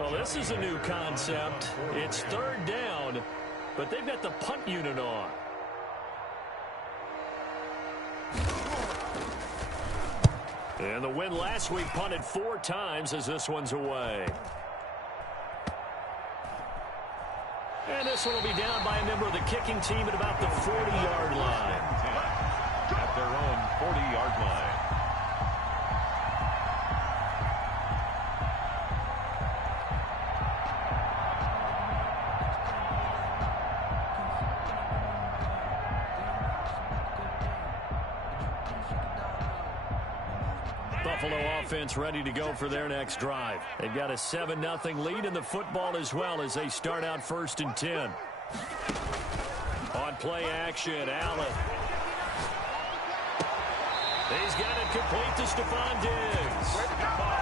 Well, this is a new concept. It's third down, but they've got the punt unit on. And the win last week punted 4 times as this one's away. And this one will be down by a member of the kicking team at about the 40-yard line. At their own 40-yard line. Buffalo offense ready to go for their next drive. They've got a 7-0 lead in the football as well as they start out 1st and 10. On play action, Allen. He's got it complete to Stephon Diggs.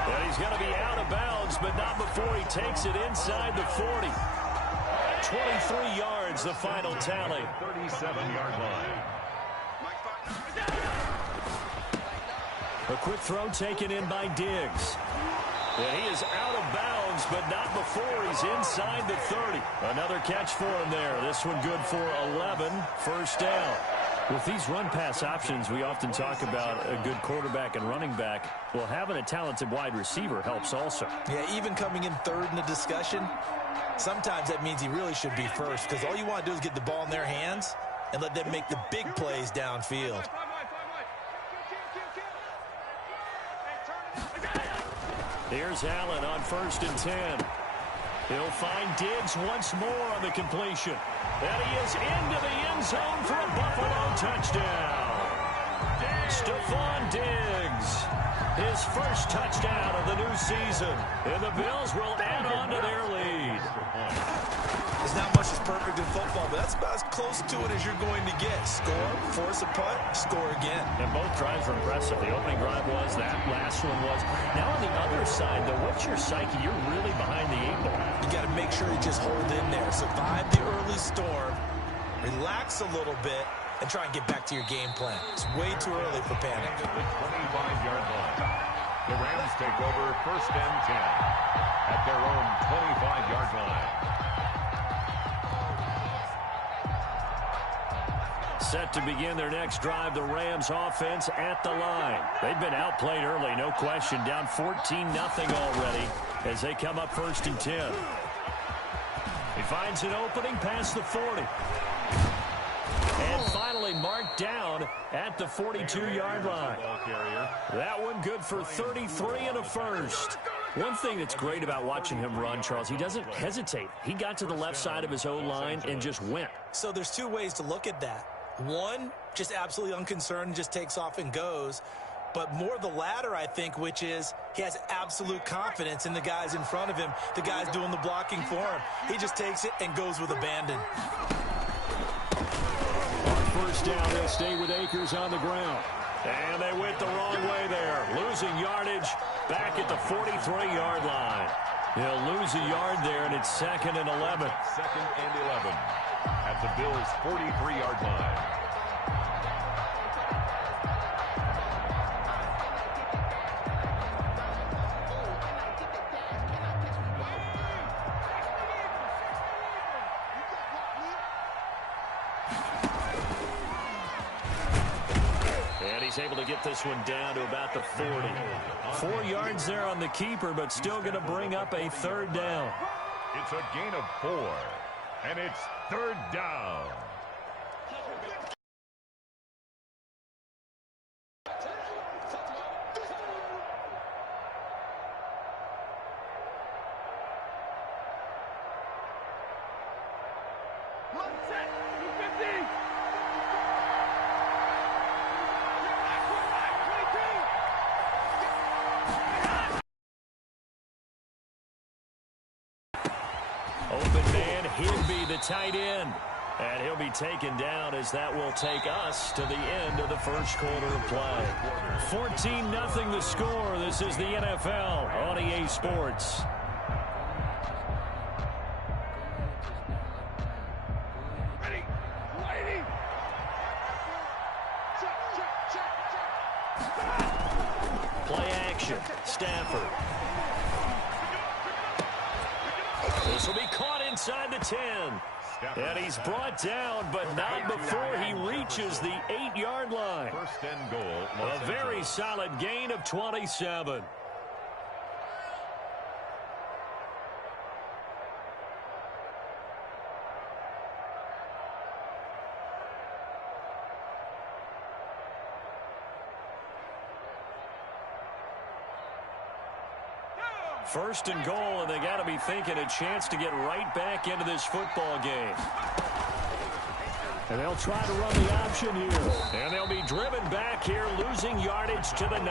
And he's going to be out of bounds, but not before he takes it inside the 40. 23 yards, the final tally. 37-yard line. A quick throw taken in by Diggs. And he is out of bounds, but not before he's inside the 30. Another catch for him there. This one good for 11. First down. With these run-pass options, we often talk about a good quarterback and running back. Well, having a talented wide receiver helps also. Yeah, even coming in third in the discussion, sometimes that means he really should be first because all you want to do is get the ball in their hands and let them make the big plays downfield. Here's Allen on 1st and 10. He'll find Diggs once more on the completion. And he is into the end zone for a Buffalo touchdown. Stephon Diggs, his first touchdown of the new season. And the Bills will add on to their lead. There's not much that's perfect in football, but that's about as close to it as you're going to get. Score, force a punt, score again. And both drives were impressive. The opening drive was, that last one was. Now on the other side, though, what's your psyche? You're really behind the 8 ball. You got to make sure you just hold in there. Survive the early storm, relax a little bit, and try and get back to your game plan. It's way too early for panic. The 25-yard line. The Rams take over 1st and 10 at their own 25-yard line. Set to begin their next drive, the Rams offense at the line. They've been outplayed early, no question. Down 14-0 already as they come up 1st and 10. He finds an opening past the 40. And finally marked down at the 42-yard line. That one good for 33 and a first. One thing that's great about watching him run, Charles, he doesn't hesitate. He got to the left side of his O-line and just went. So there's 2 ways to look at that. One, just absolutely unconcerned, just takes off and goes. But more the latter, I think, which is he has absolute confidence in the guys in front of him, the guys doing the blocking for him. He just takes it and goes with abandon. On 1st down, they'll stay with Akers on the ground. And they went the wrong way there. Losing yardage back at the 43-yard line. He'll lose a yard there, and it's 2nd and 11. 2nd and 11 at the Bills' 43-yard line. And he's able to get this one down to about the 40. 4 yards there on the keeper, but still going to bring up a 3rd down. It's a gain of 4, and it's 3rd down. Open man, Higbee, the tight end. And he'll be taken down as that will take us to the end of the first quarter of play. 14-0 the score. This is the NFL on EA Sports. Play action. Stafford. This will be caught inside the 10. And he's brought down, but not before he reaches the 8-yard line. First and goal. A very solid gain of 27. First and goal, and they got to be thinking a chance to get right back into this football game. And they'll try to run the option here. And they'll be driven back here, losing yardage to the 9.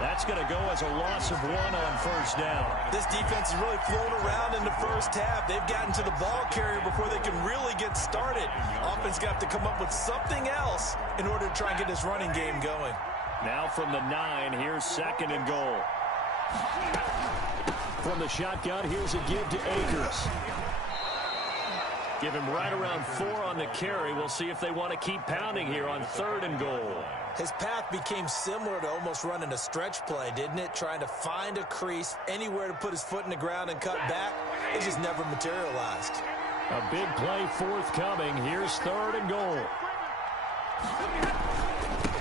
That's going to go as a loss of 1 on first down. This defense is really flown around in the first half. They've gotten to the ball carrier before they can really get started. Offense got to come up with something else in order to try and get this running game going. Now from the 9, here's second and goal. From the shotgun, here's a give to Akers. Give him right around 4 on the carry. We'll see if they want to keep pounding here on third and goal. His path became similar to almost running a stretch play, didn't it? Trying to find a crease, anywhere to put his foot in the ground and cut back. It just never materialized. A big play forthcoming. Here's third and goal.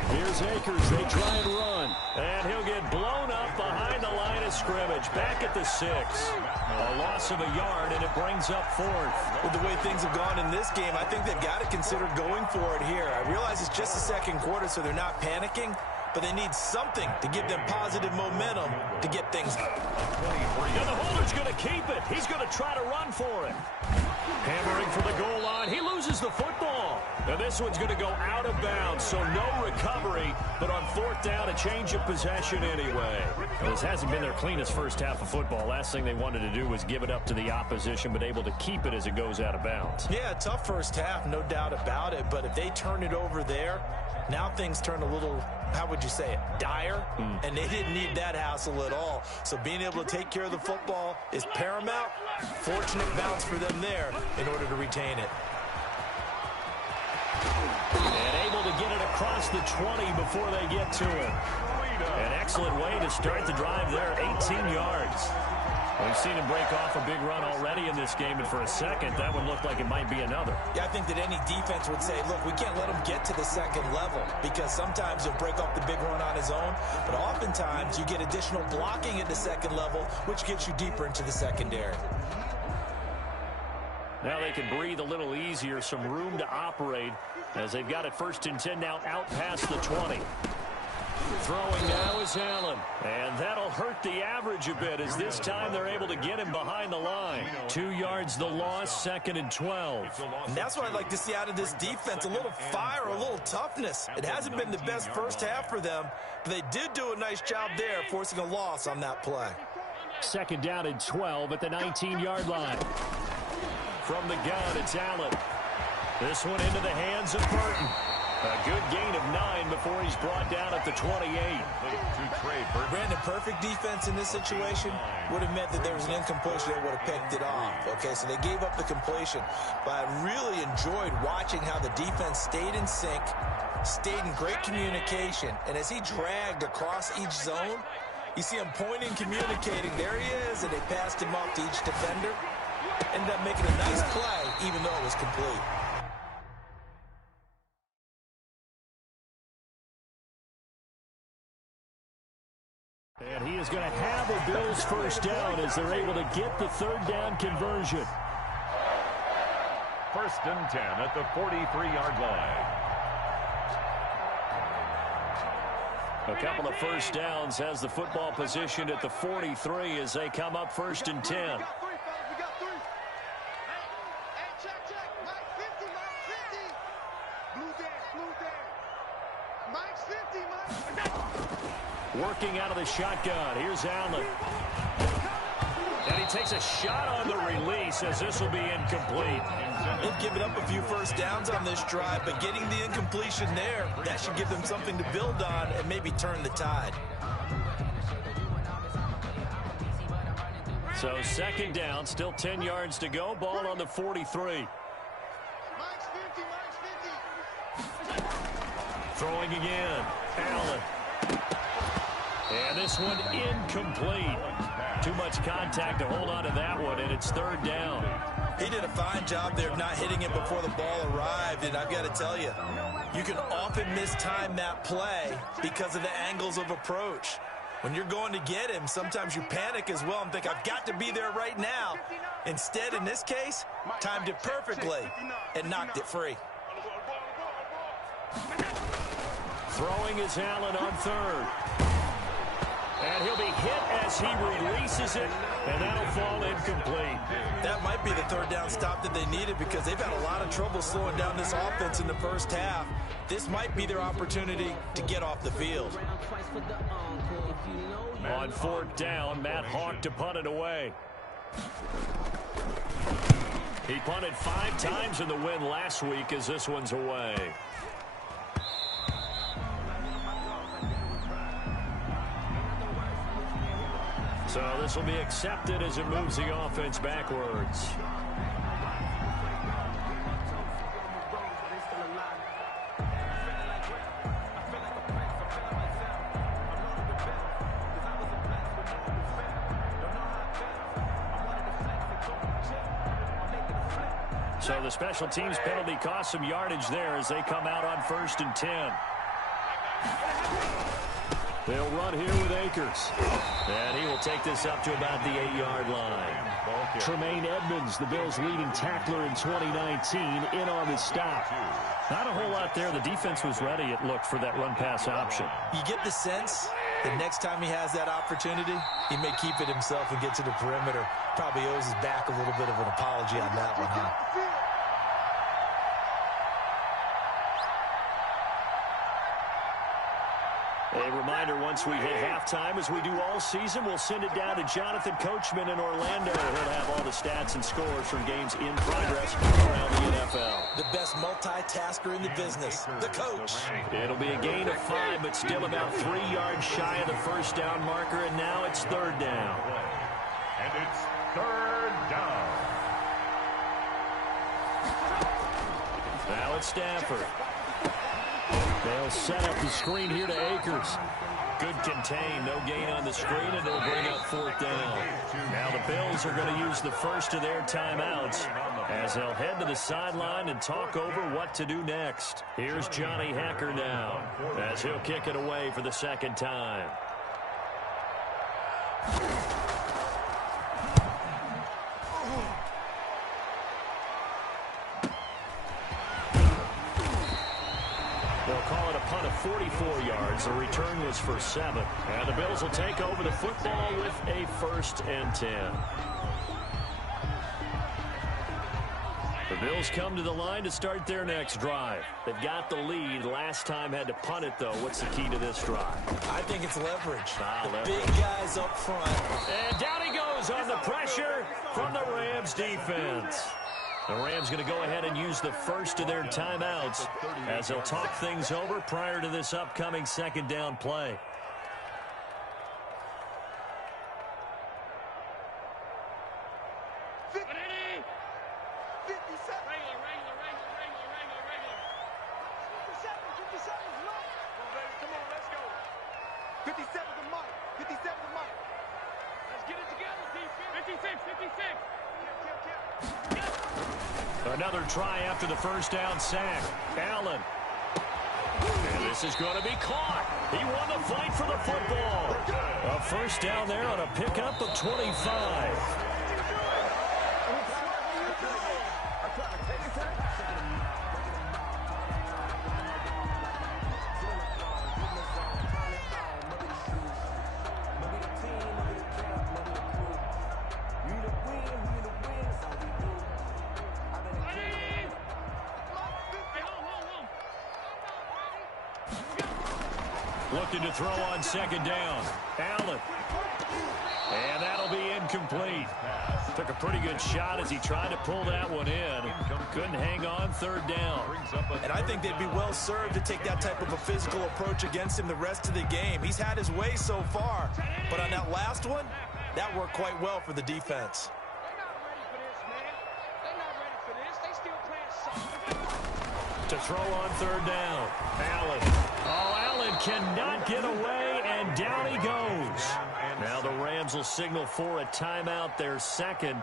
Here's Akers. They try and run. And he'll get blown up behind the line of scrimmage. Back at the 6. A loss of a yard, and it brings up fourth. With the way things have gone in this game, I think they've got to consider going for it here. I realize it's just the second quarter, so they're not panicking, but they need something to give them positive momentum to get things. And the holder's going to keep it. He's going to try to run for it. Hammering for the goal line. He loses the football. And this one's going to go out of bounds, so no recovery, but on fourth down, a change of possession anyway. Well, this hasn't been their cleanest first half of football. Last thing they wanted to do was give it up to the opposition, but able to keep it as it goes out of bounds. Yeah, tough first half, no doubt about it, but if they turn it over there, now things turn a little, how would you say it, dire, and they didn't need that hassle at all. So being able to take care of the football is paramount. Fortunate bounce for them there in order to retain it. And able to get it across the 20 before they get to it. An excellent way to start the drive there, 18 yards. We've seen him break off a big run already in this game, and for a second, that one looked like it might be another. Yeah, I think that any defense would say, look, we can't let him get to the second level, because sometimes he'll break off the big run on his own, but oftentimes you get additional blocking at the second level, which gets you deeper into the secondary. Now they can breathe a little easier, some room to operate, as they've got it first and 10 now out past the 20. Throwing now is Allen, and that'll hurt the average a bit, as this time they're able to get him behind the line. 2 yards the loss, second and 12. And that's what I'd like to see out of this defense, a little fire, a little toughness. It hasn't been the best first half for them, but they did do a nice job there, forcing a loss on that play. Second down and 12 at the 19-yard line. From the gun, it's Allen. This one into the hands of Burton. A good gain of 9 before he's brought down at the 28. Brandon, perfect defense in this situation would have meant that there was an incompletion that would have picked it off. Okay, so they gave up the completion. But I really enjoyed watching how the defense stayed in sync, stayed in great communication, and as he dragged across each zone, you see him pointing, communicating. There he is, and they passed him off to each defender. Ended up making a nice play, even though it was complete. And he is going to have a Bills first down as they're able to get the third down conversion. First and 10 at the 43-yard line. A couple of first downs has the football positioned at the 43 as they come up first and 10. Working out of the shotgun. Here's Allen. And he takes a shot on the release as this will be incomplete. They've given up a few first downs on this drive, but getting the incompletion there, that should give them something to build on and maybe turn the tide. So second down, still 10 yards to go. Ball on the 43. Throwing again. Allen. And this one incomplete. Too much contact to hold on to that one, and it's third down. He did a fine job there of not hitting it before the ball arrived, and I've got to tell you, you can often mistime that play because of the angles of approach. When you're going to get him, sometimes you panic as well and think, I've got to be there right now. Instead, in this case, timed it perfectly and knocked it free. Throwing is Allen on third. And he'll be hit as he releases it, and that'll fall incomplete. That might be the third down stop that they needed because they've had a lot of trouble slowing down this offense in the first half. This might be their opportunity to get off the field. On fourth down, Matt Hawk to punt it away. He punted 5 times in the win last week as this one's away. So this will be accepted as it moves the offense backwards. So the special teams penalty cost some yardage there as they come out on 1st and 10. They'll run here with Akers. And he will take this up to about the 8-yard line. Tremaine Edmonds, the Bills' leading tackler in 2019, in on his stop. Not a whole lot there. The defense was ready, it looked, for that run-pass option. You get the sense that next time he has that opportunity, he may keep it himself and get to the perimeter. Probably owes his back a little bit of an apology on that one, huh? A reminder, once we hit halftime, as we do all season, we'll send it down to Jonathan Coachman in Orlando. He'll have all the stats and scores from games in progress around the NFL. The best multitasker in the business, the coach. It'll be a gain of 5, but still about 3 yards shy of the first down marker, and now it's third down. And it's third down. Now it's Stafford. They'll set up the screen here to Akers. Good contain, no gain on the screen, and it'll bring up fourth down. Now the Bills are going to use the first of their timeouts as they'll head to the sideline and talk over what to do next. Here's Johnny Hekker now as he'll kick it away for the second time. They'll call it a punt of 44 yards. The return was for 7. And the Bills will take over the football with a 1st and 10. The Bills come to the line to start their next drive. They've got the lead. Last time had to punt it, though. What's the key to this drive? I think it's leverage. Leverage. Big guys up front. And down he goes on the pressure from the Rams defense. The Rams going to go ahead and use the first of their timeouts as they'll talk things over prior to this upcoming second down play. Another try after the first down sack. Allen. And this is going to be caught. He won the fight for the football. A first down there on a pickup of 25. Looking to throw on second down. Allen. And that'll be incomplete. Took a pretty good shot as he tried to pull that one in. Couldn't hang on third down. And I think they'd be well served to take that type of a physical approach against him the rest of the game. He's had his way so far. But on that last one, that worked quite well for the defense. To throw on third down. Allen. Oh, Allen cannot get away, and and down he goes. Now the Rams will signal for a timeout, their second,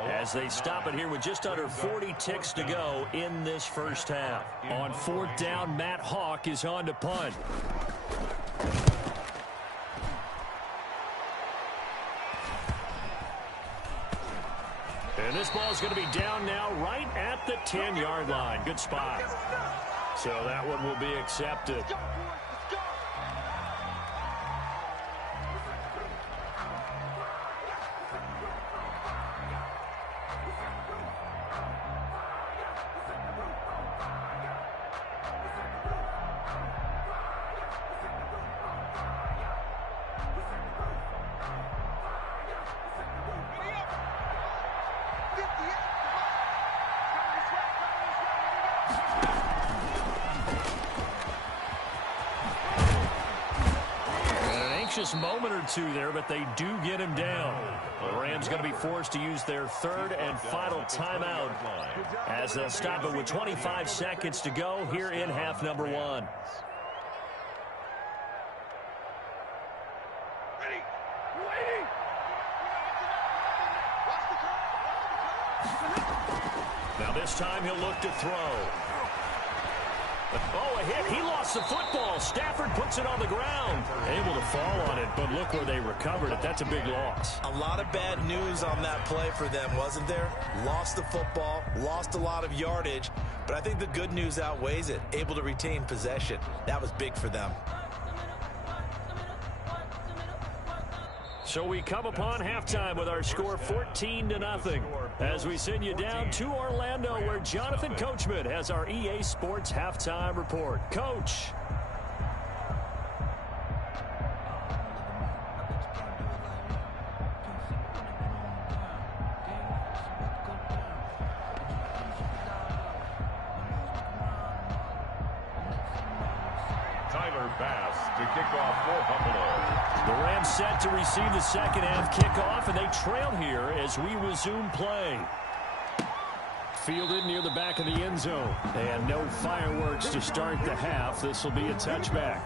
as they stop it here with just under 40 ticks to go in this first half. On fourth down, Matt Hawk is on to punt. And this ball is going to be down now right at the 10-yard line. Good spot. So that one will be accepted. Moment or two there, but they do get him down. The Rams going to be forced to use their third and final timeout as they'll stop it with 25 seconds to go here in half number one. Now this time he'll look to throw. Oh, a hit. He lost the football. Stafford puts it on the ground. Able to fall on it, but look where they recovered it. That's a big loss. A lot of bad news on that play for them, wasn't there? Lost the football, lost a lot of yardage, but I think the good news outweighs it. Able to retain possession. That was big for them. So we come upon halftime with our score 14-0 as we send you down to Orlando where Jonathan Coachman has our EA Sports halftime report. Coach. Tyler Bass to kick off for Buffalo. The Rams set to receive the second half kickoff, and they trail here as we resume play. Fielded near the back of the end zone. And no fireworks to start the half. This will be a touchback.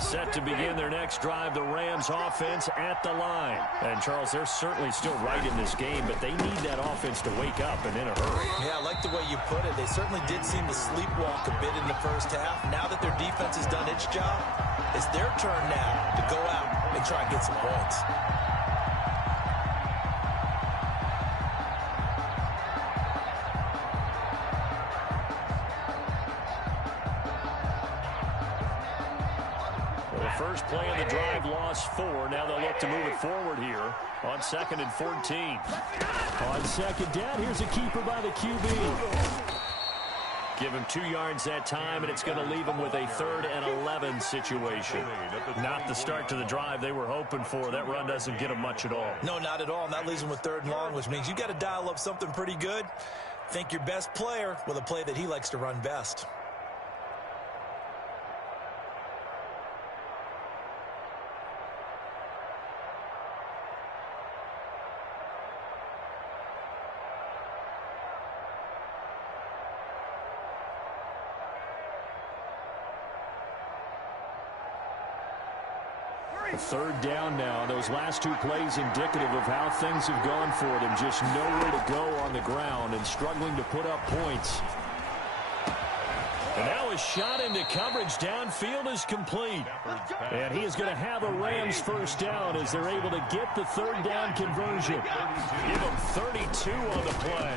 Set to begin their next drive, the Rams offense at the line. And, Charles, they're certainly still right in this game, but they need that offense to wake up and in a hurry. Yeah, I like the way you put it. They certainly did seem to sleepwalk a bit in the first half. Now that their defense has done its job, it's their turn now to go out and try and get some points. First play of the drive, lost 4. Now they'll look to move it forward here on 2nd and 14. On second down, here's a keeper by the QB. Give him 2 yards that time, and it's going to leave him with a 3rd and 11 situation. Not the start to the drive they were hoping for. That run doesn't get them much at all. No, not at all. And that leaves them with 3rd and long, which means you got to dial up something pretty good. Think your best player with a play that he likes to run best. Third down now. Those last 2 plays indicative of how things have gone for them. Just nowhere to go on the ground and struggling to put up points. And now a shot into coverage downfield is complete. And he is going to have a Rams first down as they're able to get the 3rd down conversion. Give him 32 on the play.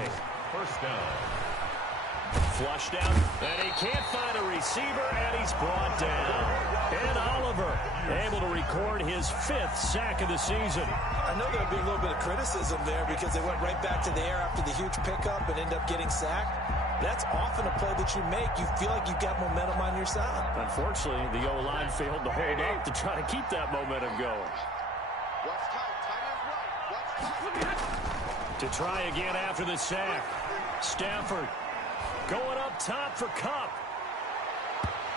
First down. Flushed out, and he can't find a receiver, and he's brought down. And Oliver able to record his 5th sack of the season. I know there'll be a little bit of criticism there because they went right back to the air after the huge pickup and end up getting sacked. That's often a play that you make. You feel like you've got momentum on your side. Unfortunately, the O-line failed to hold up to try to keep that momentum going. To try again after the sack. Stafford going up top for Kupp.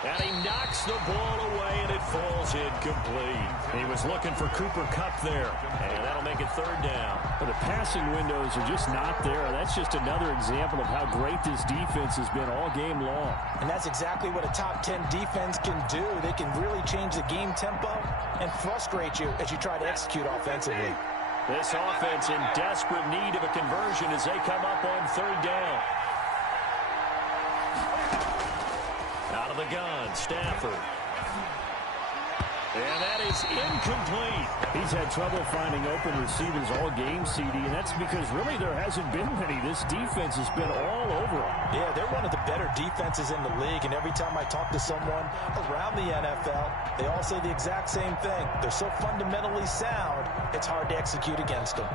And he knocks the ball away, and it falls incomplete. He was looking for Cooper Kupp there, and that'll make it third down. But the passing windows are just not there. That's just another example of how great this defense has been all game long. And that's exactly what a top 10 defense can do. They can really change the game tempo and frustrate you as you try to execute offensively. This offense in desperate need of a conversion as they come up on third down. Out of the gun, Stafford. And that is incomplete. He's had trouble finding open receivers all game, CD, and that's because really there hasn't been many. This defense has been all over them. Yeah, they're one of the better defenses in the league, and every time I talk to someone around the NFL, they all say the exact same thing. They're so fundamentally sound, it's hard to execute against them.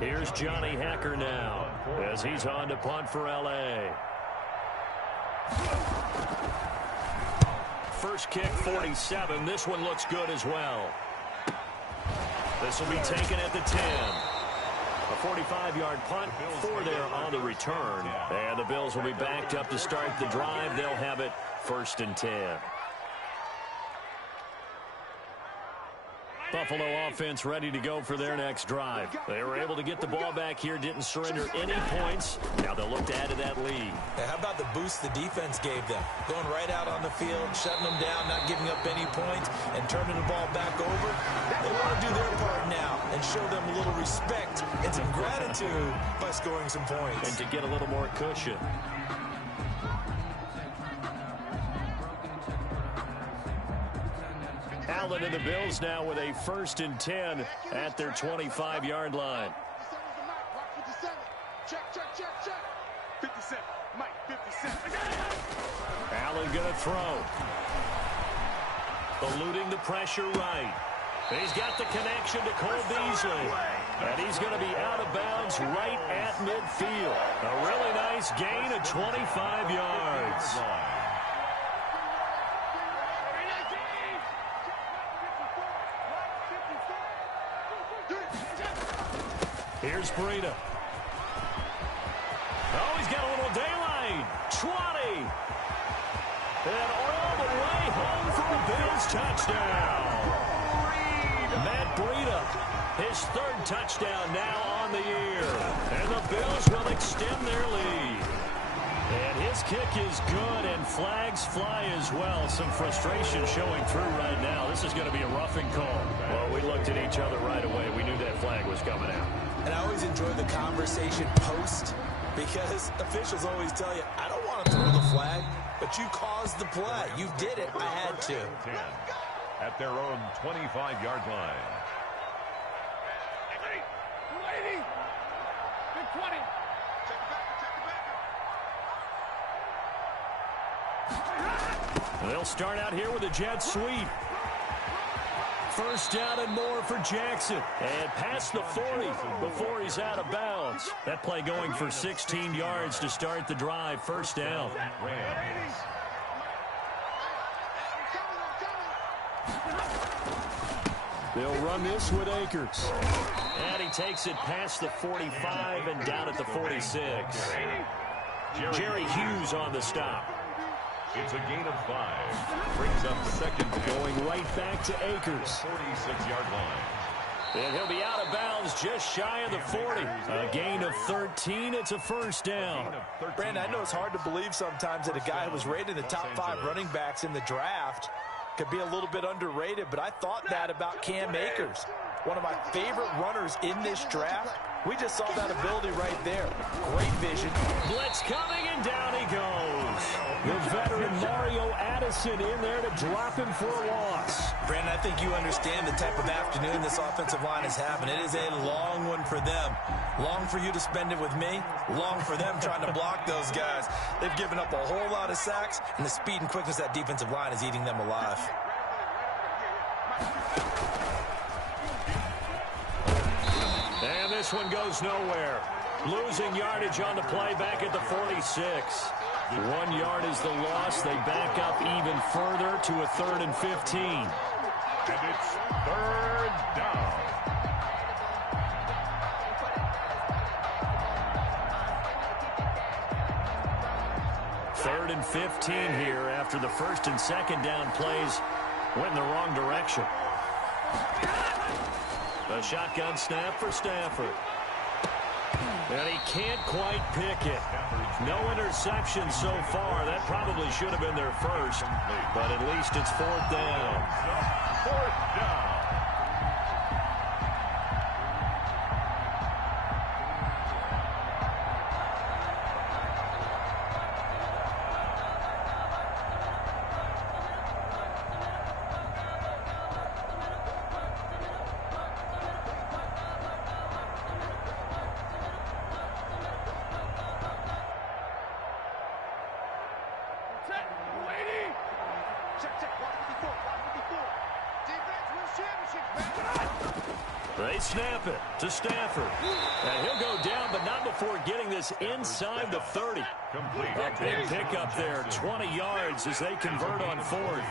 Here's Johnny Hacker now as he's on to punt for L.A. First kick, 47. This one looks good as well. This will be taken at the 10. A 45-yard punt, 4 there on the return. And the Bills will be backed up to start the drive. They'll have it first and 10. Buffalo offense ready to go for their next drive. They were able to get the ball back here, didn't surrender any points. Now they'll look to add to that lead. Yeah, how about the boost the defense gave them? Going right out on the field, shutting them down, not giving up any points, and turning the ball back over. They want to do their part now and show them a little respect and some gratitude by scoring some points. And to get a little more cushion. Allen and the Bills now with a first and 10 at their 25-yard line. 57, Mike, 57. Allen going to throw. Eluding the pressure right. He's got the connection to Cole Beasley. And he's going to be out of bounds right at midfield. A really nice gain of 25 yards. Here's Breida. Oh, he's got a little daylight. 20. And all the way home for a Bills touchdown. Matt Breida, his third touchdown now on the year. And the Bills will extend their lead. And his kick is good, and flags fly as well. Some frustration showing through right now. This is going to be a roughing call. Well, we looked at each other right away. We knew that flag was coming out. And I always enjoy the conversation post because officials always tell you, I don't want to throw the flag, but you caused the play. You did it. I had to. 10 at their own 25-yard line. 20. They'll start out here with a jet sweep. First down and more for Jackson. And past the 40 before he's out of bounds. That play going for 16 yards to start the drive. First down. They'll run this with Akers. And he takes it past the 45 and down at the 46. Jerry Hughes on the stop. It's a gain of 5. Brings up second down. Going right back to Akers. 46-yard line. And he'll be out of bounds just shy of the 40. A gain of 13. It's a first down. Brandon, I know it's hard to believe sometimes that a guy who was rated in the top 5 running backs in the draft could be a little bit underrated, but I thought that about Cam Akers. One of my favorite runners in this draft. We just saw that ability right there. Great vision. Blitz coming, and down he goes. The veteran Mario Addison in there to drop him for a loss. Brandon, I think you understand the type of afternoon this offensive line is having. It is a long one for them. Long for you to spend it with me. Long for them trying to block those guys. They've given up a whole lot of sacks, and the speed and quickness of that defensive line is eating them alive. And this one goes nowhere. Losing yardage on the play back at the 46. 1 yard is the loss. They back up even further to a 3rd and 15. And it's 3rd down. Third and 15 here after the 1st and 2nd down plays went in the wrong direction. A shotgun snap for Stafford. And he can't quite pick it. No interception so far. That probably should have been their first. But at least it's 4th down. 4th down. They snap it to Stafford. And he'll go down, but not before getting this inside the 30. A big pickup there, 20 yards as they convert on 4th.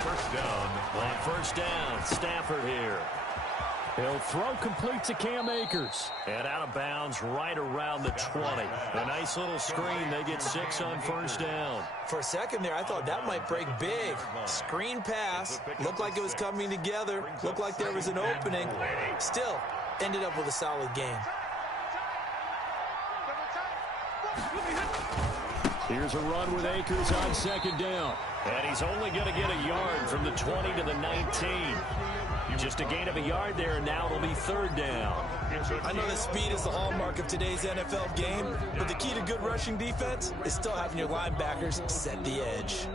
First down. On 1st down, Stafford here. He'll throw complete to Cam Akers. And out of bounds right around the 20. A nice little screen. They get 6 on 1st down. For a second there, I thought that might break big. Screen pass. Looked like it was coming together. Looked like there was an opening. Still, ended up with a solid game. Here's a run with Akers on 2nd down. And he's only going to get a yard from the 20 to the 19. Just a gain of a yard there, and now it'll be 3rd down. I know that speed is the hallmark of today's NFL game, but the key to good rushing defense is still having your linebackers set the edge.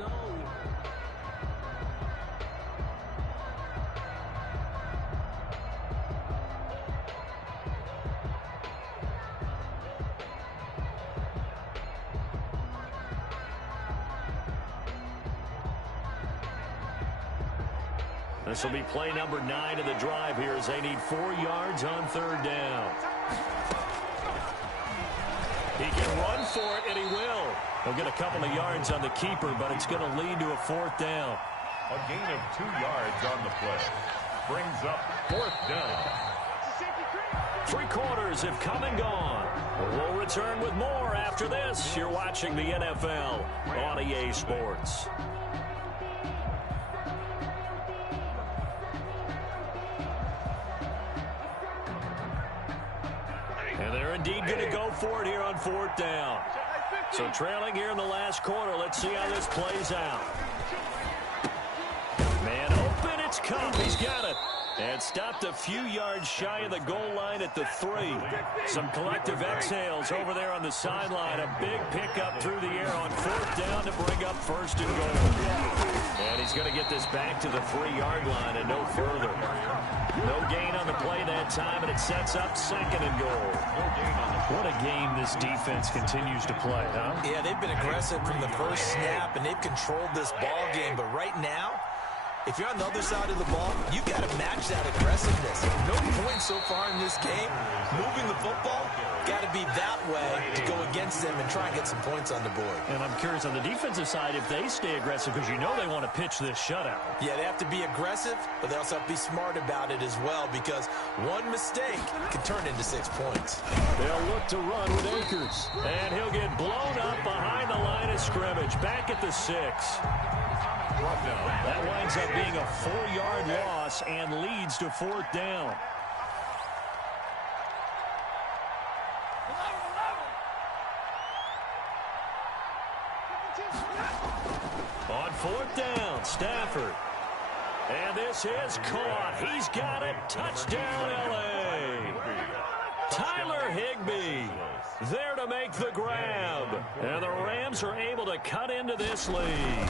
This will be play number 9 of the drive here as they need 4 yards on 3rd down. He can run for it, and he will. He'll get a couple of yards on the keeper, but it's going to lead to a 4th down. A gain of 2 yards on the play. Brings up 4th down. 3 quarters have come and gone. We'll return with more after this. You're watching the NFL on EA Sports. And they're indeed going to go for it here on 4th down. So trailing here in the last quarter. Let's see how this plays out. Man open, it's come. He's got it. And stopped a few yards shy of the goal line at the 3. Some collective exhales over there on the sideline. A big pickup through the air on 4th down to bring up 1st and goal. And he's going to get this back to the 3-yard line and no further. No gain on the play that time, and it sets up 2nd and goal. What a game this defense continues to play, huh? Yeah, they've been aggressive from the first snap, and they've controlled this ball game. But right now, if you're on the other side of the ball, you've got to match that aggressiveness. No points so far in this game. Moving the football, got to be that way to go against them and try and get some points on the board. And I'm curious on the defensive side if they stay aggressive, because you know they want to pitch this shutout. Yeah, they have to be aggressive, but they also have to be smart about it as well, because one mistake can turn into 6 points. They'll look to run with Akers. And he'll get blown up behind the line of scrimmage. Back at the 6. That winds up being a 4-yard loss and leads to 4th down. On 4th down, Stafford. And this is caught. He's got it. Touchdown, L.A. Tyler Higbee there to make the grab. And the Rams are able to cut into this lead.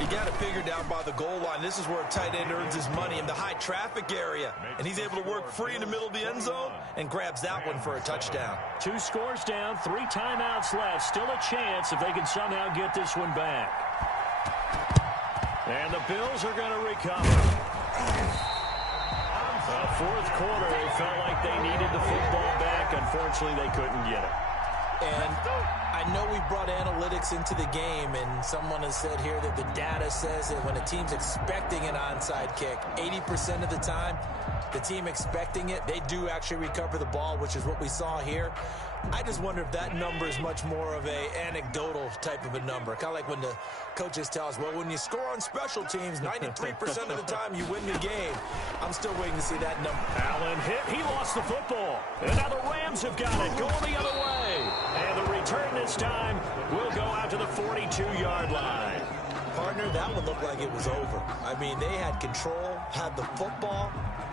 You got to figure down by the goal line. This is where a tight end earns his money, in the high traffic area. And he's able to work free in the middle of the end zone and grabs that one for a touchdown. 2 scores down, 3 timeouts left. Still a chance if they can somehow get this one back. And the Bills are going to recover. The 4th quarter, they felt like they needed the football back back. Unfortunately, they couldn't get it. And I know we brought analytics into the game, and someone has said here that the data says that when a team's expecting an onside kick, 80% of the time, the team expecting it, they do actually recover the ball, which is what we saw here. I just wonder if that number is much more of a anecdotal type of a number. Kind of like when the coaches tell us, well, when you score on special teams, 93% of the time you win the game. I'm still waiting to see that number. Allen hit. He lost the football. And now the Rams have got it. Going the other way. And the return this time will go out to the 42-yard line. Partner, that one looked like it was over. I mean, they had control, had the football,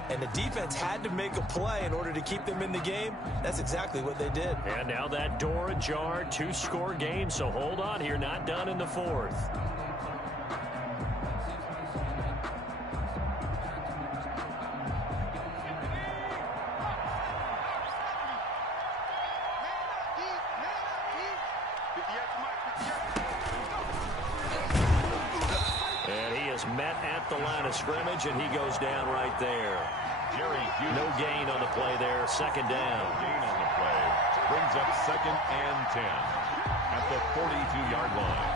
and the defense had to make a play in order to keep them in the game. That's exactly what they did. And now that door ajar, 2-score game, so hold on here, not done in the fourth. Met at the line of scrimmage, and he goes down right there. No gain on the play there. Second down. No gain on the play. Brings up 2nd and 10 at the 42-yard line.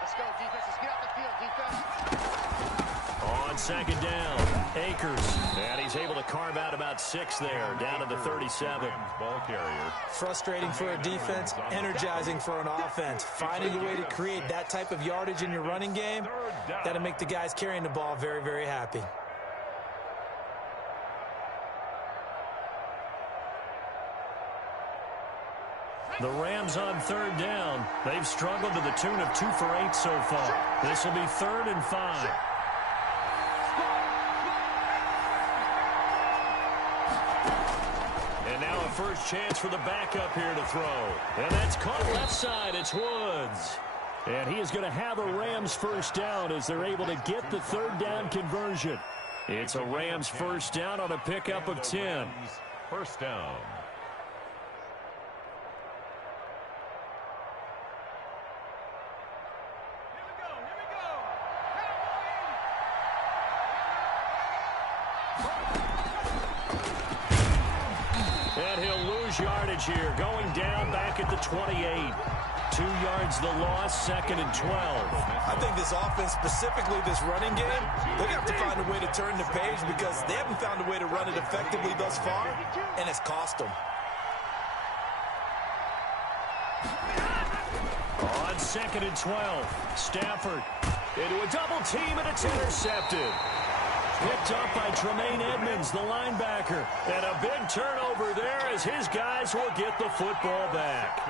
Let's go, defense. Let's get out the field, defense. On second down, Akers. And he's able to carve out about 6 there, down to the 37. Ball carrier. Frustrating for a defense, energizing for an offense. Finding a way to create that type of yardage in your running game, that'll make the guys carrying the ball very, very happy. The Rams on third down. They've struggled to the tune of 2 for 8 so far. This will be 3rd and 5. And now a first chance for the backup here to throw. And that's caught left side. It's Woods. And he is going to have a Rams first down as they're able to get the third down conversion. It's a Rams first down on a pickup of 10. First down. And he'll lose yardage here, going down back at the 28. 2 yards the loss, 2nd and 12. I think this offense, specifically this running game, they're going to have to find a way to turn the page because they haven't found a way to run it effectively thus far, and it's cost them. On 2nd and 12, Stafford into a double team, and it's intercepted. Picked up by Tremaine Edmonds, the linebacker. And a big turnover there as his guys will get the football back.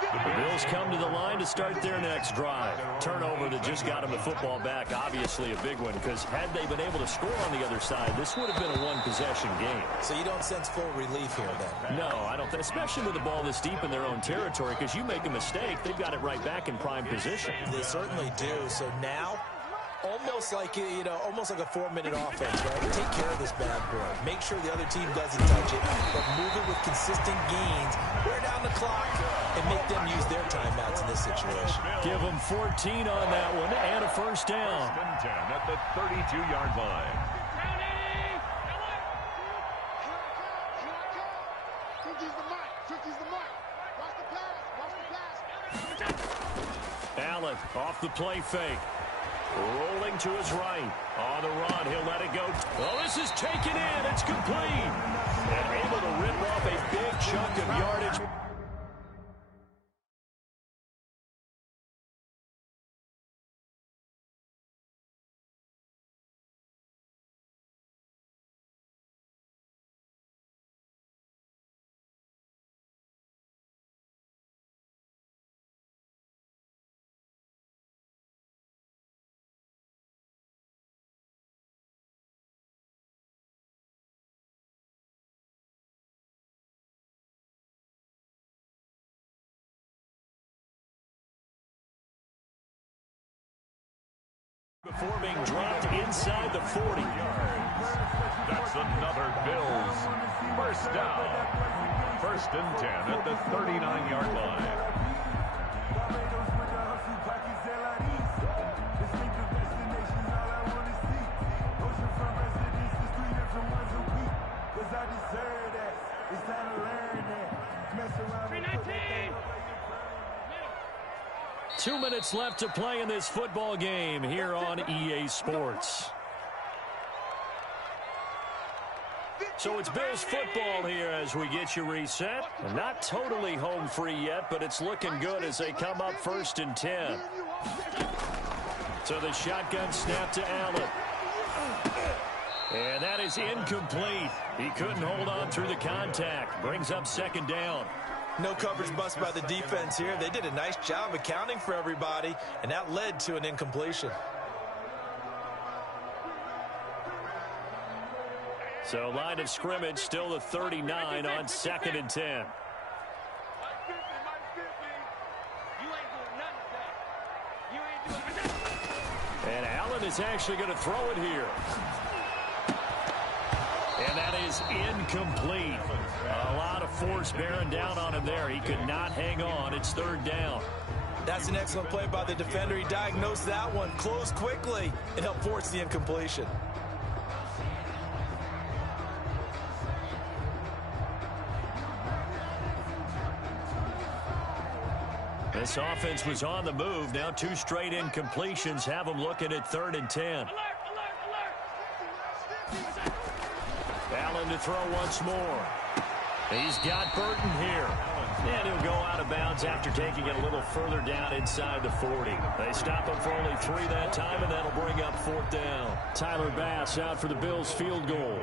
The Bills come to the line to start their next drive. Turnover that just got them the football back. Obviously a big one, because had they been able to score on the other side, this would have been a one-possession game. So you don't sense full relief here then? No, I don't. Especially with the ball this deep in their own territory, because you make a mistake, they've got it right back in prime position. They certainly do. So now, almost like, you know, almost like a 4-minute offense, right? Take care of this bad boy. Make sure the other team doesn't touch it, but move it with consistent gains. Wear down the clock and make them use their timeouts in this situation. Give them 14 on that one and a first down. 1st and 10 at the 32-yard line. Allen off the play fake. Rolling to his right. On the run, he'll let it go. Oh, this is taken in. It's complete. And able to rip off a big chunk of yardage. Before being dropped inside the 40 yards. That's another Bills first down. 1st and 10 at the 39-yard line. 2 minutes left to play in this football game here on EA Sports. So it's Bills football here as we get you reset. Not totally home free yet, but it's looking good as they come up 1st and 10. So the shotgun snap to Allen. And that is incomplete. He couldn't hold on through the contact. Brings up 2nd down. No coverage bust by the defense here. They did a nice job accounting for everybody, and that led to an incompletion. So line of scrimmage still the 39 on 2nd and 10. And Allen is actually going to throw it here. And that is incomplete. A lot of force bearing down on him there. He could not hang on. It's 3rd down. That's an excellent play by the defender. He diagnosed that one, closed quickly, and helped force the incompletion. This offense was on the move. Now 2 straight incompletions have them looking at 3rd and 10. Allen to throw once more. He's got Burton here. And he'll go out of bounds after taking it a little further down inside the 40. They stop him for only 3 that time, and that'll bring up 4th down. Tyler Bass out for the Bills field goal.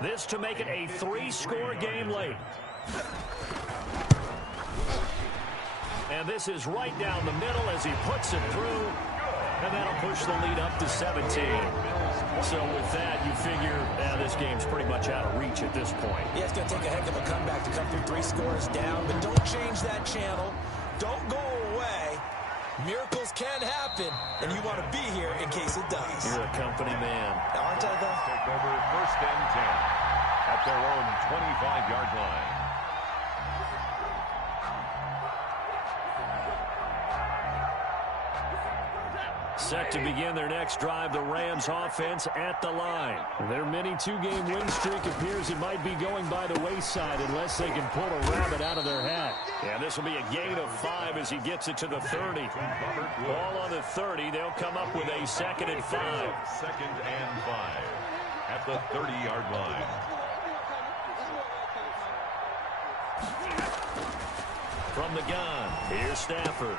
This to make it a 3-score game late. And this is right down the middle as he puts it through. And that'll push the lead up to 17. So with that, you figure this game's pretty much out of reach at this point. Yeah, it's going to take a heck of a comeback to come through 3 scores down. But don't change that channel. Don't go away. Miracles can happen, and you want to be here in case it does. You're a company man. Aren't I, though? Take over 1st and 10 at their own 25-yard line. Set to begin their next drive, the Rams offense at the line. Their mini 2-game win streak appears it might be going by the wayside unless they can pull a rabbit out of their hat. And this will be a gain of 5 as he gets it to the 30. Ball on the 30. They'll come up with a 2nd and 5. 2nd and 5 at the 30-yard line. From the gun, here's Stafford.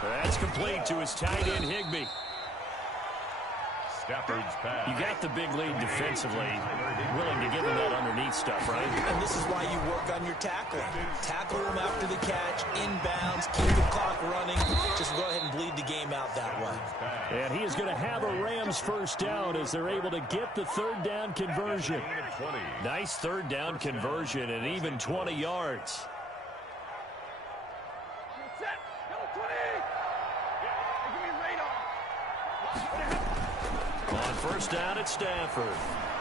That's complete to his tight end, Higbee. Stafford's pass. You got the big lead defensively. Willing to give him that underneath stuff, right? And this is why you work on your tackling. Tackle him after the catch, inbounds, keep the clock running. Just go ahead and bleed the game out that way. And he is going to have a Rams 1st down as they're able to get the 3rd down conversion. Nice 3rd down conversion and even 20 yards. On 1st down at Stafford.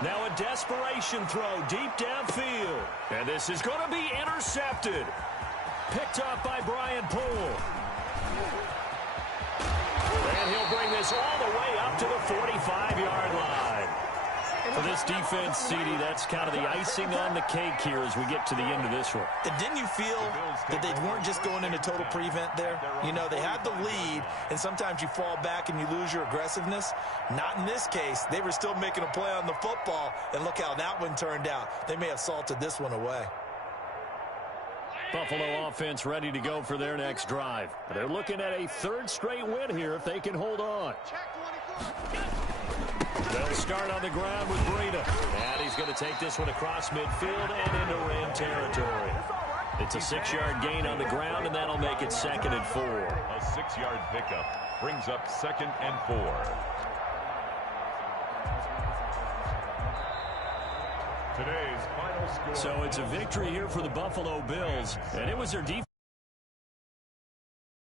Now a desperation throw deep downfield. And this is going to be intercepted. Picked off by Brian Poole. And he'll bring this all the way up to the 45-yard line. For this defense, CD, that's kind of the icing on the cake here as we get to the end of this one. And didn't you feel that they weren't just going into total prevent there? You know, they had the lead, and sometimes you fall back and you lose your aggressiveness. Not in this case. They were still making a play on the football, and look how that one turned out. They may have salted this one away. Buffalo offense ready to go for their next drive. They're looking at a 3rd straight win here if they can hold on. They'll start on the ground with Breida. And he's going to take this one across midfield and into Ram territory. It's a 6-yard gain on the ground, and that'll make it 2nd and 4. A 6-yard pickup brings up 2nd and 4. Today's final score. So it's a victory here for the Buffalo Bills, and it was their defense.